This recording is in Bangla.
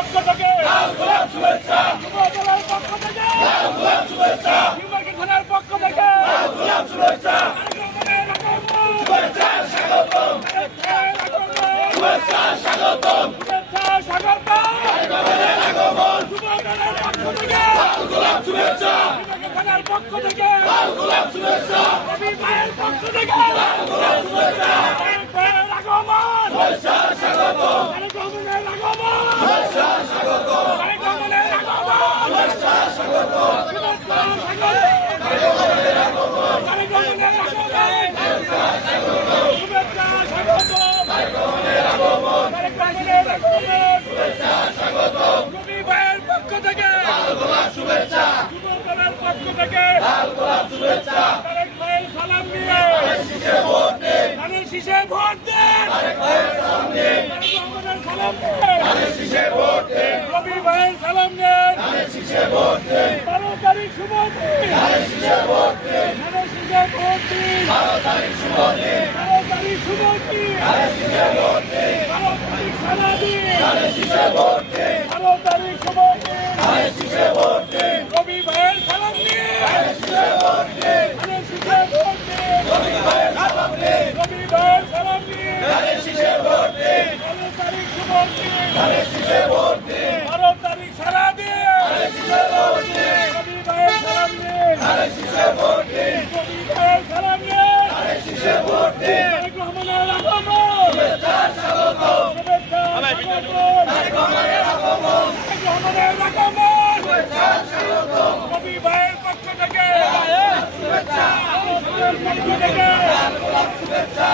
পক্ষ থেকে শুভেচ্ছা যুবদলের পক্ষ থেকে শুভেচ্ছা নিউমার্কেট থানার পক্ষ থেকে শুভেচ্ছা শুভেচ্ছা স্বাগতম শুভেচ্ছা স্বাগতম আগমন যুবদলের পক্ষ থেকে শুভেচ্ছা নিউমার্কেট থানার পক্ষ থেকে শুভেচ্ছা রবি ভাইয়ের পক্ষ থেকে শুভেচ্ছা আগমন শুভেচ্ছা স্বাগতম আগমনের আগমন শুভেচ্ছা স্বাগতম আগমনের আগমন শুভেচ্ছা স্বাগতম শুভেচ্ছা স্বাগতম আগমনের আগমন শুভেচ্ছা স্বাগতম আগমনের আগমন আগমনের আগমন শুভেচ্ছা স্বাগতম রবি ভাইয়ের পক্ষ থেকে শুভেচ্ছা যুবদলের পক্ষ থেকে শুভেচ্ছা তারেক ভাইয়ের সালাম নিয়ে শীষে ভোট দিন ধানের শীষে ভোট দেন তারেক ভাইয়ের সালাম দিন তারেক রহমানের সালাম নেন ধানের শীষে ভোট দিন রবি ভাইয়ের সালাম নেন ধানের শীষে ভোট দিন 12 তারিখ শুভ দিন ধানের শীষে ভোট দিন ধানের শীষে ভোট দিন 12 তারিখ শুভ দিন 12 তারিখ শুভ দিন ধানের শীষে ভোট দিন 12 তারিখ সারা দিন ধানের শীষে ভোট দিন 12 তারিখ শুভ দিন ধানের শীষে ভোট দিন রবি ভাইয়ের সালাম নিয়ে ধানের শীষে ভোট দিন ধানের শীষে ভোট দিন রবি ভাইয়ের সালাম দিন রবি ভাইয়ের সালাম নিয়ে ধানের শীষে ভোট দিন 12 তারিখ শুভ দিন ধানের শীষে ভোট দিন 12 তারিখ সারা দিন ধানের শীষে ভোট দিন রবি ভাইয়ের সালাম নিয়ে ধানের শীষে ভোট দিন রবি ভাইয়ের সালাম নিয়ে ধানের শীষে ভোট দিন তারেক রহমানের আগমন শুভেচ্ছা স্বাগতম শুভেচ্ছা স্বাগতম তারেক রহমানের আগমন তারেক রহমানের আগমন শুভেচ্ছা স্বাগতম রবি ভাইয়ের পক্ষ থেকে শুভেচ্ছা পক্ষ থেকে শুভেচ্ছা